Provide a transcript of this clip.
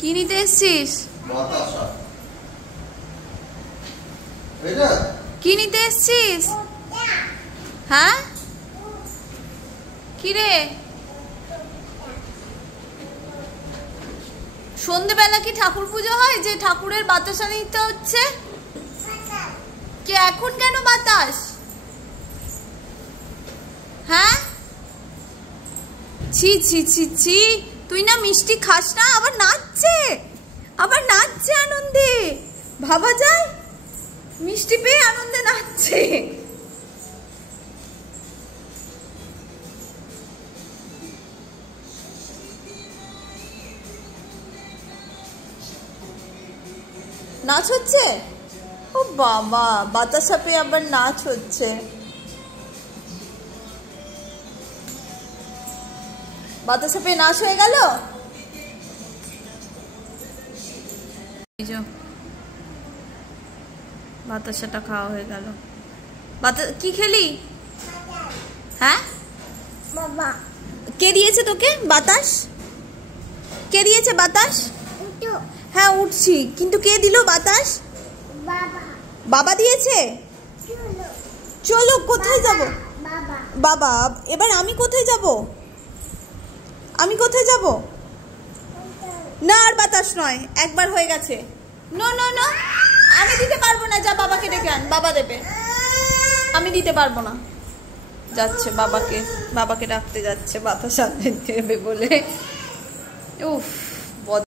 কি নিতে এসছিস? কি নিতে এসছিস? হ্যাঁ কি রে? সন্ধ্যেবেলা কি ঠাকুর পুজো হয় যে ঠাকুরের বাতাসা নিতে হচ্ছে? কে এখন কেন বাতাস? হ্যাঁ ছি ছি ছি ছি, তুই না মিষ্টি খাস না, আবার নাচছে আনন্দে। ভাবা যায়, মিষ্টি পেয়ে আনন্দে নাচছে। নাচ হচ্ছে? ও বাবা, বাতাসা পেয়ে আবার নাচ হচ্ছে। বাতাসা পেয়ে নাচ হয়ে গেল। বাতাসাটা খাওয়া হয়ে গেল। কি খেলি? হ্যাঁ বাবা, কে দিয়েছে তোকে বাতাস? কে দিয়েছে বাতাস? হ্যাঁ উঠছি, কিন্তু কে দিল বাতাস? বাবা দিয়েছে। চলো, কোথায় যাব? বাবা, এবার আমি কোথায় যাব? না, আর বাতাস নয়, একবার হয়ে গেছে। নো নো নো, আমি দিতে পারবো না। যা বাবাকে ডেকে আন, বাবা দেবে। আমি দিতে পারবো না। যাচ্ছে বাবাকে ডাকতে যাচ্ছে বাতাস আনতে দেবে বলে। উফ।